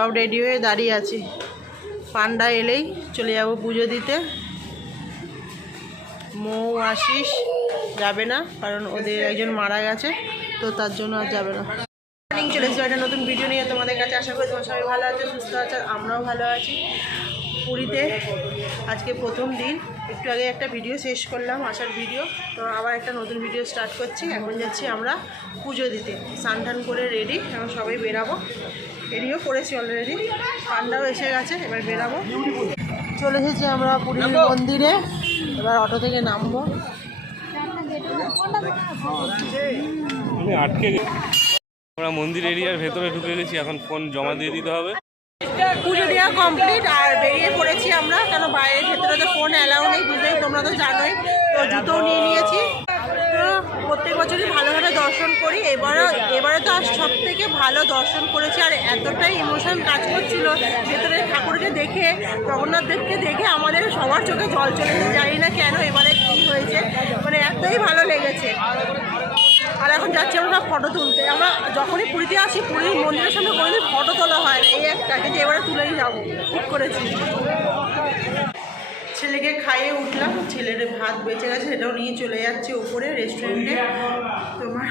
সব রেডি হয়ে দাঁড়িয়ে আছি। পান্ডা এলেই চলে যাব পুজো দিতে। মৌ, আশিস যাবে না, কারণ ওদের একজন মারা গেছে, তো তার জন্য আর যাবে না। মর্নিং চলে এসেছি, একটা নতুন ভিডিও নিয়ে তোমাদের কাছে আশা করি তোমার সবাই ভালো আছে, সুস্থ আছে, আমরাও ভালো আছি। পুরীতে আজকে প্রথম দিন। একটু আগে একটা ভিডিও শেষ করলাম আসার ভিডিও। তো আবার একটা নতুন ভিডিও স্টার্ট করছি। এখন যাচ্ছি আমরা পুজো দিতে। স্নান করে রেডি এখন সবাই বেরাবো। রেডিও করেছি অলরেডি পান্ডাও এসে গেছে এবার বেরাবো। চলে এসেছি আমরা পুরীর মন্দিরে। এবার অটো থেকে নামবো। আটকে আমরা মন্দির এরিয়ার ভেতরে ঢুকে গেছি এখন ফোন জমা দিয়ে দিতে হবে। পুজো দেওয়া কমপ্লিট আর বেরিয়ে পড়েছি আমরা। কেন বাইরের ভেতরে তো ফোন অ্যালাউ নেই, বুঝলেই তোমরা তো জানোই। তো জুতোও নিয়ে নিয়েছি। তো প্রত্যেক বছরই ভালোভাবে দর্শন করি। এবারও, এবারে তো আর সব থেকে ভালো দর্শন করেছি আর এতটাই ইমোশন কাজ করছিল। ভেতরে ঠাকুরকে দেখে, জগন্নাথ দেবকে দেখে আমাদের সবার চোখে জল চলে। জানি না কেন এবারে কী হয়েছে। মানে এতই ভালো লেগেছে। আর এখন যাচ্ছি আমরা ফটো তুলতে। আমরা যখনই পুরীতে আসি পুরীর মন্দিরের সামনে কোনোদিন ফটো তোলা হয় না। এই একটা কিন্তু এবারে তুলেই যাব। ঠিক করেছি। ছেলেকে খাইয়ে উঠলাম। ছেলের ভাত বেঁচে গেছে, সেটাও নিয়ে চলে যাচ্ছি ওপরে রেস্টুরেন্টে তোমার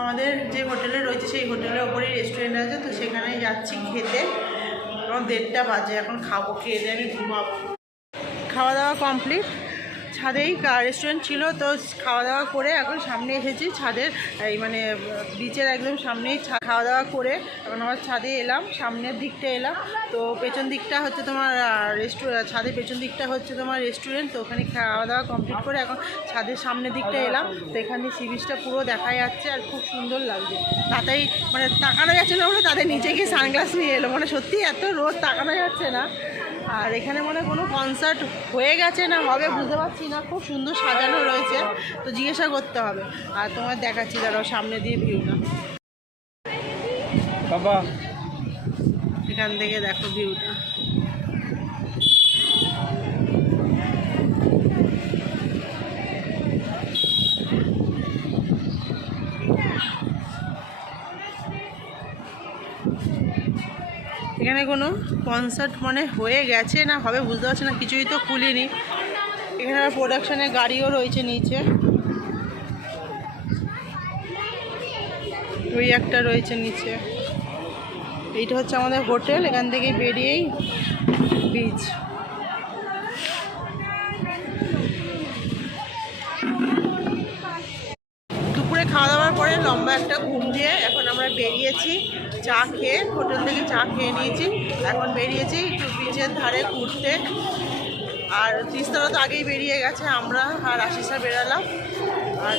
আমাদের যে হোটেলে রয়েছে, সেই হোটেলের ওপরেই রেস্টুরেন্ট আছে, তো সেখানেই যাচ্ছি খেতে। এখন দেড়টা বাজে, এখন খাব, খেয়ে দিয়ে আমি ঘুমাবো। খাওয়া দাওয়া কমপ্লিট ছাদেই রেস্টুরেন্ট ছিল, তো খাওয়া দাওয়া করে এখন সামনে এসেছি ছাদের, এই মানে বিচের একদম সামনেই খাওয়া দাওয়া করে এখন আমার ছাদে এলাম, সামনের দিকটা এলাম। তো পেছন দিকটা হচ্ছে তোমার রেস্টুরেন্ট ছাদের পেছন দিকটা হচ্ছে তোমার রেস্টুরেন্ট তো ওখানে খাওয়া দাওয়া কমপ্লিট করে এখন ছাদের সামনের দিকটা এলাম। তো এখানে সি বিচটা পুরো দেখা যাচ্ছে আর খুব সুন্দর লাগছে। তাতেই মানে তাকানো যাচ্ছে না বলে তাদের নিচে গিয়ে সানগ্লাস নিয়ে এলো। মানে সত্যি এত রোদ তাকানো যাচ্ছে না। আর এখানে মনে হয় কোনো কনসার্ট হয়ে গেছে না হবে বুঝতে পারছি না। খুব সুন্দর সাজানো রয়েছে। তো জিজ্ঞাসা করতে হবে। আর তোমার দেখাচ্ছি দাঁড়াও সামনে দিয়ে ভিউটা বাবা। এখান থেকে দেখো ভিউটা এখানে কোনো কনসার্ট মানে হয়ে গেছে না হবে বুঝতে পারছি না, কিছুই তো খুলিনি। এখানে প্রোডাকশনের গাড়িও রয়েছে নিচে। ওই একটা রয়েছে নিচে। এইটা হচ্ছে আমাদের হোটেল, এখান থেকে বেরিয়েই বিচ দুপুরে খাওয়া দাওয়ার পরে লম্বা একটা ঘুম দিয়ে এখন আমরা বেরিয়েছি। চা খেয়ে হোটেল থেকে চা খেয়ে নিয়েছি। এখন বেরিয়েছি একটু বিচের ধারে ঘুরতে। আর তিস্তারা তো আগেই বেরিয়ে গেছে আমরা আর আশিসা বেরালাম। আর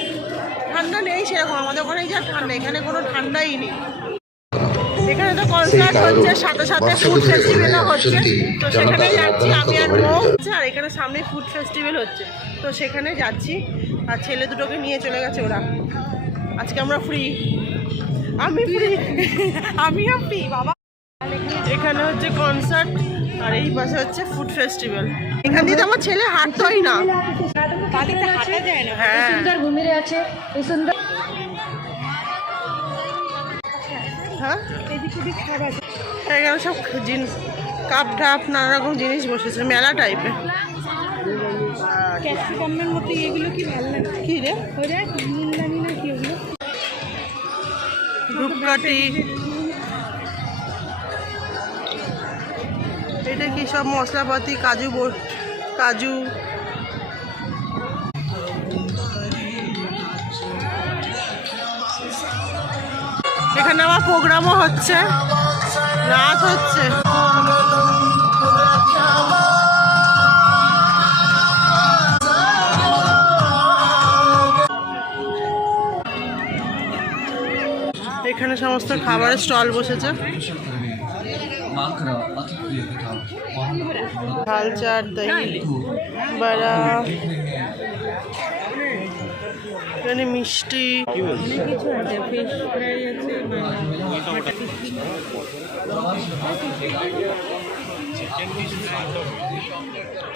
ঠান্ডা নেই সেরকম আমাদের ওখানে যা ঠান্ডা এখানে কোনো ঠান্ডাই নেই। এখানে তো কনসার্ট হচ্ছে সাথে সাথে ফুড ফেস্টিভ্যালও হচ্ছে। তো সেখানে যাচ্ছি আমি আর মৌ হচ্ছে আর এখানে সামনে ফুড ফেস্টিভ্যাল হচ্ছে। তো সেখানে যাচ্ছি আর ছেলে দুটোকে নিয়ে চলে গেছে ওরা। আজকে আমরা ফ্রি আমি ফ্রি আমিও ফ্রি বাবা। এখানে হচ্ছে কনসার্ট আর এই পাশে হচ্ছে ফুড ফেস্টিভ্যাল এখান দিয়ে তো আমার ছেলে হাঁটতোই না। হ্যাঁ। সুন্দর ঘুমিয়ে আছে এই সুন্দর হ্যাঁ? এখানে সব জিনিস কাপ টাপ নানা রকম জিনিস বসেছে মেলা টাইপের ক্যাপসিকামের মতো এগুলো কি ভালো লাগে কি রে? ধূপকাঠি এটা কি সব মশলাপাতি কাজু কাজু? এখানে আমার প্রোগ্রামও হচ্ছে নাচ হচ্ছে। এখানে সমস্ত খাবারের স্টল বসেছে। ঝাল চাট দই বড়া এখানে মিষ্টি।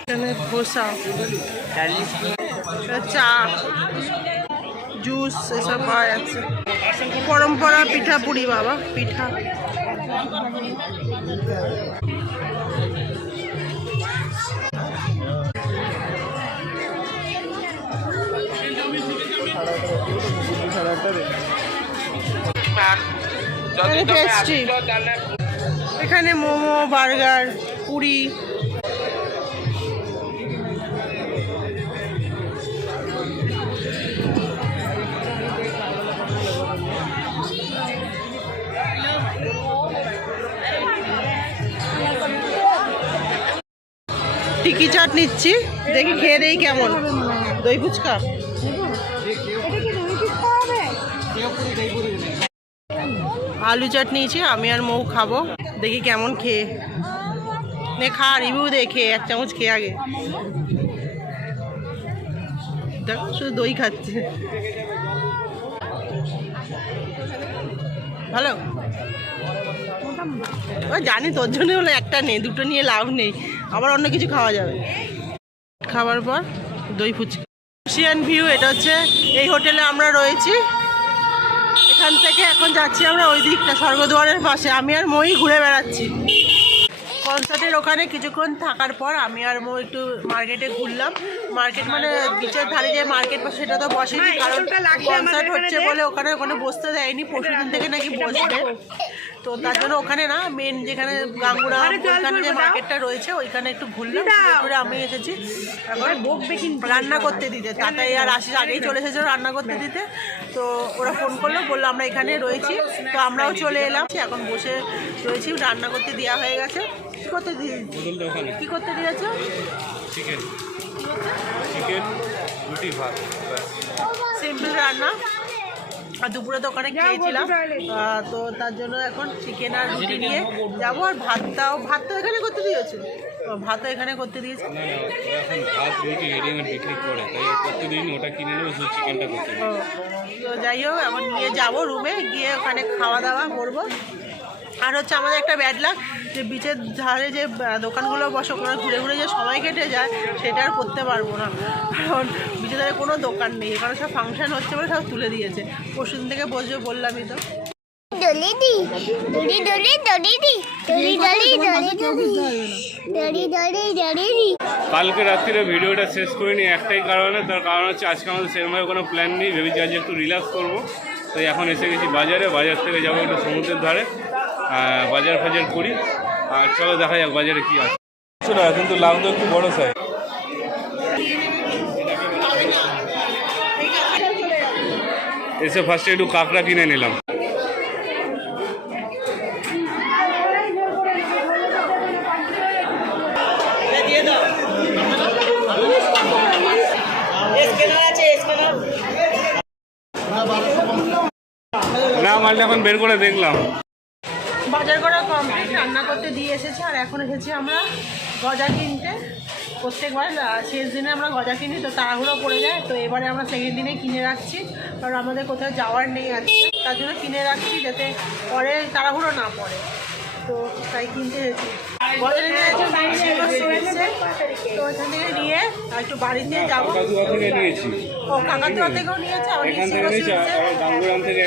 এখানে ধোসা। চা। জুস এসব পাওয়া যাচ্ছে। পরম্পরা পিঠা পুরি বাবা পিঠা। এখানে এখানে মোমো বার্গার পুরি। টিকি চাট নিচ্ছি। দেখি খেয়ে দেই কেমন। দই ফুচকা? আলু চাট নিয়েছি, আমি আর মৌ খাব। দেখি কেমন খেয়ে। নে, খা রিভিউ দেখে এক চামচ খেয়ে আগে। দেখো, শুধু দই খাচ্ছে। ভালো? জানি, তোর জন্য হলো একটা নেই, দুটো নিয়ে লাভ নেই। আবার অন্য কিছু খাওয়া যাবে। খাবার পর দই ফুচকা। ওশিয়ান ভিউ এটা হচ্ছে এই হোটেলে আমরা রয়েছি। এখান থেকে এখন যাচ্ছি আমরা ওই দিকটা, স্বর্গদুয়ারের পাশে। আমি আর মই ঘুরে বেড়াচ্ছি। কনসার্টের ওখানে কিছুক্ষণ থাকার পর আমি আর মো একটু মার্কেটে ঘুরলাম। মার্কেট মানে বিচের ধারে যে মার্কেট বসে সেটা তো বসেনি কারণ কনসার্ট হচ্ছে বলে ওখানে ওখানে বসতে দেয়নি পরশুদিন থেকে নাকি বসবে। তো তার জন্য ওখানে না মেন যেখানে গাঙ্গুড়া ওইখানে যে মার্কেটটা রয়েছে ওইখানে একটু ঘুরলাম ঘুরে আমি এসেছি। রান্না করতে দিতে তাতাই আর আশিস আগেই চলে এসেছিল রান্না করতে দিতে। তো ওরা ফোন করল বলল আমরা এখানে রয়েছি তো আমরাও চলে এলাম। এখন বসে রয়েছি রান্না করতে দেওয়া হয়ে গেছে। কি করতে দিয়ে বোতলটা ওখানে। কি করতে দিয়েছ? চিকেন চিকেন রুটি ভাত সিম্পল রান্না। আর দুপুরে দোকানে খেয়েছিলাম। তো তার জন্য এখন চিকেন আর রুটি নিয়ে যাব। আর ভাতটাও ভাত তো এখানে করতে দিয়েছে? ও, ভাতও এখানে করতে দিয়েছে? ভাত রুটি রেডিমেড বিক্রি করে। তাই আর ওটা কিনে নেব শুধু চিকেনটা করতে। ও, তো যাই হোক এখন নিয়ে যাব রুমে গিয়ে ওখানে খাওয়া দাওয়া করব। আর হচ্ছে আমাদের একটা ব্যাড লাগ যে বিচের ধারে যে দোকানগুলো বসে ওখানে ঘুরে ঘুরে যে সময় কেটে যায় সেটা আর করতে পারব না। কারণ বিচের ধারে কোনো দোকান নেই এখানে সব ফাংশন হচ্ছে বলে সব তুলে দিয়েছে। পরশুদিন থেকে বসবে বললামই তো। দি দি দি। কালকে রাত্রিরে ভিডিওটা শেষ করিনি একটাই কারণে তার কারণ হচ্ছে আজকে আমাদের সেরকমভাবে কোনো প্ল্যান নেই ভেবেছি আজ একটু রিল্যাক্স করব। তাই এখন এসে গেছি বাজারে বাজার থেকে যাব একটু সমুদ্রের ধারে। বাজার ফাজার করি। আর চলো দেখা যাক বাজারে কি আছে। না কিন্তু লাগতো একটু বড় সাইজ এসে ফার্স্টে একটু কাঁকড়া কিনে নিলাম। না মালটা এখন বের করে দেখলাম। বাজার করা কমপ্লিট রান্না করতে দিয়ে এসেছি, আর এখন এসেছি আমরা গজা কিনতে। প্রত্যেকবার শেষ দিনে আমরা গজা কিনি, তো তাড়াহুড়ো পড়ে যায়, তো এবারে আমরা সেকেন্ড দিনে কিনে রাখছি, কারণ আমাদের কোথাও যাওয়ার নেই আছে তার জন্য কিনে রাখছি যাতে পরে তাড়াহুড়ো না পড়ে। তো তাই কিনতে এসছে। তো ওখান থেকে নিয়ে আর একটু বাড়িতে যাব। কাকাতুয়া থেকে ও কাকাতুয়া থেকেও নিয়েছে আবার থেকে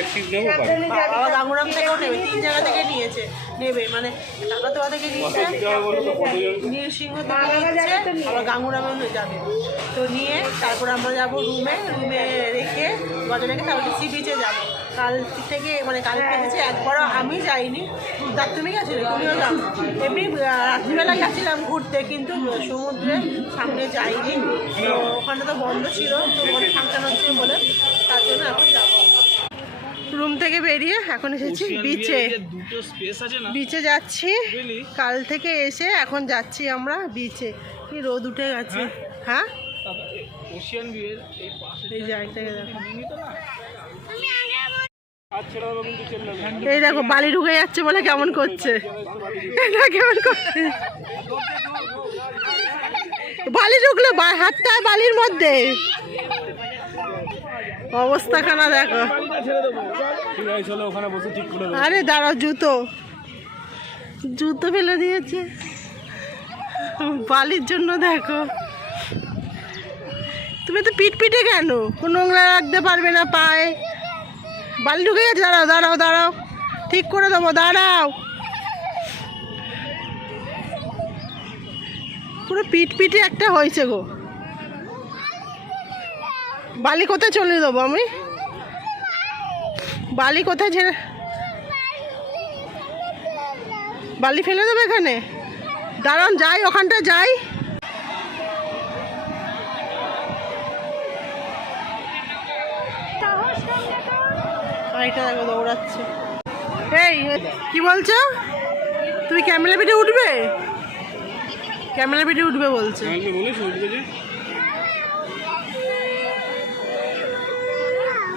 থেকেও নেবে তিন জায়গা থেকে নিয়েছে নেবে মানে কাকাতোয়া থেকে নিয়েছে। থেকে নিচ্ছে আবার যাবে। তো নিয়ে তারপর আমরা যাব রুমে রুমে রেখে গজা রেখে তারপরে সি বিচে যাব। কাল থেকে মানে কালকে এসেছে একবারও আমি যাইনি। দাঁত তুমি গেছিলে? তুমিও যাও। এমনি রাত্রিবেলা গেছিলাম ঘুরতে কিন্তু সমুদ্রে সামনে যাইনি। ওখানে তো বন্ধ ছিল তো ফাংশন হচ্ছে বলে তার জন্য এখন যাব রুম থেকে বেরিয়ে এখন এসেছি বিচে বিচে যাচ্ছি। কাল থেকে এসে এখন যাচ্ছি আমরা বিচে কি রোদ উঠে গেছে। হ্যাঁ? এই যে আরেকটাকে দেখো এই দেখো, বালি ঢুকে যাচ্ছে বলে কেমন করছে? কেমন করছে? বালি ঢুকলো হাতটা বালির মধ্যে। অবস্থাখানা দেখো। আরে দাঁড়াও, জুতো। জুতো ফেলে দিয়েছে। বালির জন্য দেখো। তুমি তো পিট পিটে কেন? কোনো নোংরা রাখতে পারবে না পায়ে। বালি ঢুকে গেছে, দাঁড়াও দাঁড়াও দাঁড়াও। ঠিক করে দেবো, দাঁড়াও। পুরো পিট পিটে একটা হয়েছে গো। বালি কোথায় চলে দেবো আমি? বালি কোথায় ঝেড়ে বালি ফেলে দেবো এখানে? দাঁড়ান, যাই, ওখানটা যাই। দেখো দৌড়াচ্ছে। এই কি বলছো? তুমি ক্যামেরা পিঠে উঠবে? ক্যামেরা পিঠে উঠবে বলছে। আমাকে বলেছ উঠবে যে।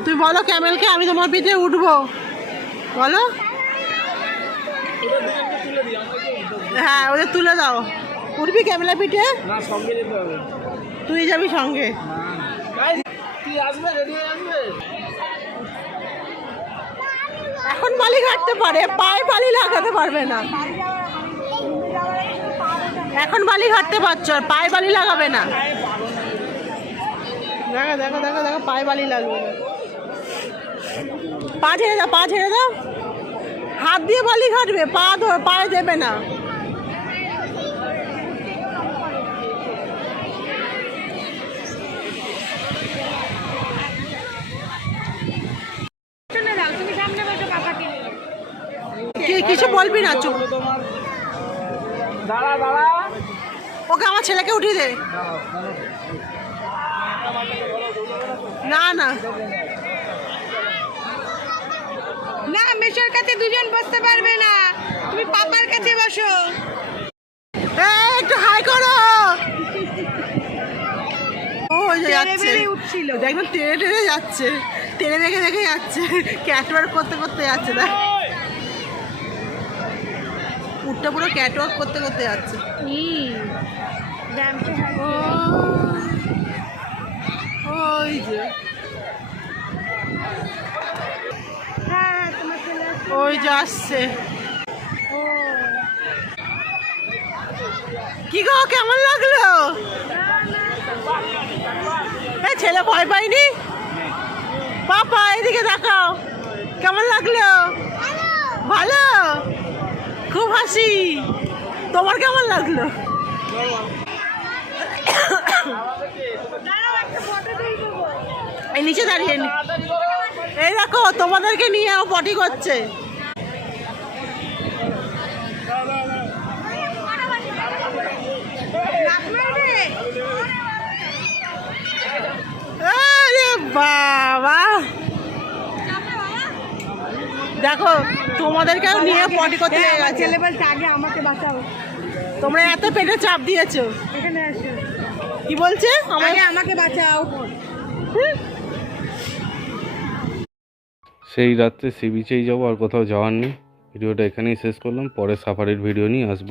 তুমি বলো ক্যামেলকে আমি তোমার পিঠে উঠবো। বলো। হ্যাঁ ওদের তুলে দাও। উঠবি ক্যামেলা পিঠে? তুই যাবি সঙ্গে। তুই আসবে রেডি হয়ে আসবে? এখন বালি ঘাটতে পারে পায়ে বালি লাগাতে পারবে না। এখন বালি ঘাটতে পারছ আর পায়ে বালি লাগাবে না। দেখো দেখো দেখো দেখো পায়ে বালি লাগবে না। পা ছেড়ে দাও পা ছেড়ে দাও। হাত দিয়ে বালি ঘাটবে পা ধর পায়ে দেবে না তুমি সামনে বসো পাপাকে কি কিছু বলবি না চুপ। ওকে আমার ছেলেকে উঠিয়ে দে। না না। না মেশোর কাছে দুজন বসতে পারবে না। তুমি পাপার কাছে বসো। একটু হাই করো। ও যাচ্ছে। দেখবেন টেনে টেনে যাচ্ছে। টেনে দেখে দেখে যাচ্ছে। ক্যাটওয়ার্ক করতে করতে যাচ্ছে না উঠটা পুরো ক্যাটওয়ার্ক করতে করতে যাচ্ছে। ওই যে। ওই যে আসছে। কি গো, কেমন লাগল? ছেলে ভয় পাইনি পাপা এদিকে দেখাও কেমন লাগল ভালো খুব হাসি। তোমার কেমন লাগল? এই নিচে দাঁড়িয়ে নি। এই দেখো তোমাদেরকে নিয়ে ও পটি করছে। আরে বাবা দেখো তোমাদেরকেও নিয়ে পটি করতে হ্যাঁ, লেগে গেছে। আগে আমাকে বাঁচাও। তোমরা এত পেটে চাপ দিয়েছ। এখানে আসো। কি বলছে? আমাকে আমাকে বাঁচাও। সেই রাত্রে সি বিচেই যাব আর কোথাও যাওয়ার নেই। ভিডিওটা এখানেই শেষ করলাম পরে সাফারির ভিডিও নিয়ে আসব।